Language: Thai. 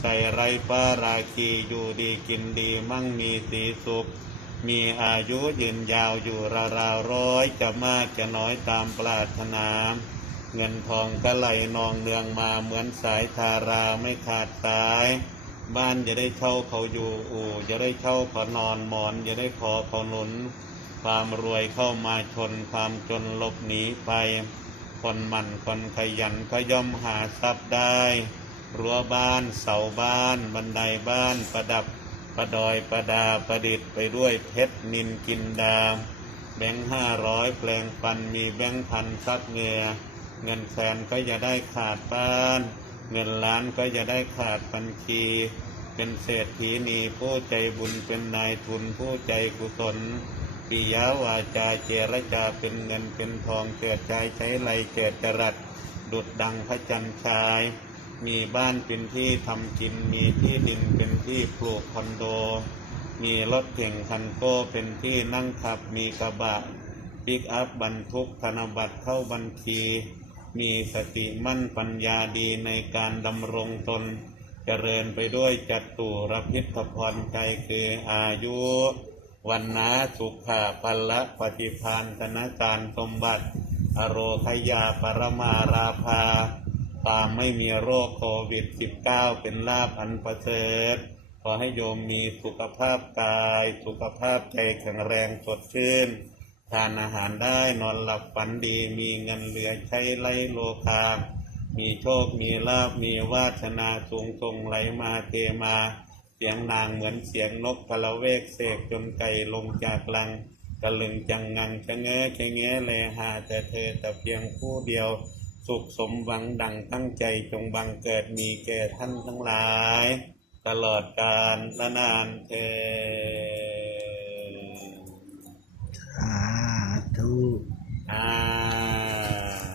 ใส่ไรปาราคีอยู่ดีกินดีมั่งมีสีสุข มีอายุยืนยาวอยู่ราวร้อยจะมากจะน้อยตามปรารถนา เงินทองก็ไหลนองเนืองมาเหมือนสายทาราไม่ขาดสาย บ้านจะได้เช่าเขาอยู่อู่จะได้เช่าเขานอนหมอนจะได้ขอเขาหนุน ความรวยเข้ามาชนความจนหลบหนีไป คนมันคนขยันก็ย่อมหาทรัพย์ได้ รั้วบ้าน เสาบ้าน บันไดบ้านประดับประดอยประดาประดิษฐ์ไปด้วยเพชรนินกินดา แบงค์ห้าร้อยแปลงปันมีแบงค์พันซับเงือเงินแสนก็จะได้ขาดบ้าน เงินล้านก็จะได้ขาดบัญชี เป็นเศรษฐีนีผู้ใจบุญเป็นนายทุนผู้ใจกุศลปิยาวาจาเจรจาเป็นเงินเป็นทองเกิดใจใช้ไรเกิดจรัสดุดดังพระจันทร์ชาย มีบ้านเป็นที่ทำกิน มีที่ดินเป็นที่ปลูกคอนโด มีรถเก่งคันโก้เป็นที่นั่งขับ มีกระบะปิกอัพบรรทุกธนบัตรเข้าบัญชี มีสติมั่นปัญญาดีในการดำรงตน เจริญไปด้วยจัตุรพิทพรใจคืออายุวันนาสุขาปัลละปฏิพานธนการสมบัติ อโรคยาปรมาราภา ตามไม่มีโรคโควิด -19 เป็นลาภอันประเสริฐขอให้โยมมีสุขภาพกาย สุขภาพใจแข็งแรงสดชื่น ทานอาหารได้นอนหลับฝันดี มีเงินเหลือใช้ไล่โลคามีโชค มีลาบมีวาสนาสูงส่งไหลมาเทมา เสียงนางเหมือนเสียงนกกระเวกเสกจนไก่ลงจากลังกะลึงจังงังชะเง้อชะเง้อเลยหาแต่เธอแต่เพียงผู้เดียว สุขสมหวังดังตั้งใจจงบังเกิดมีแก่ท่านทั้งหลาย ตลอดกาลและนานเทอ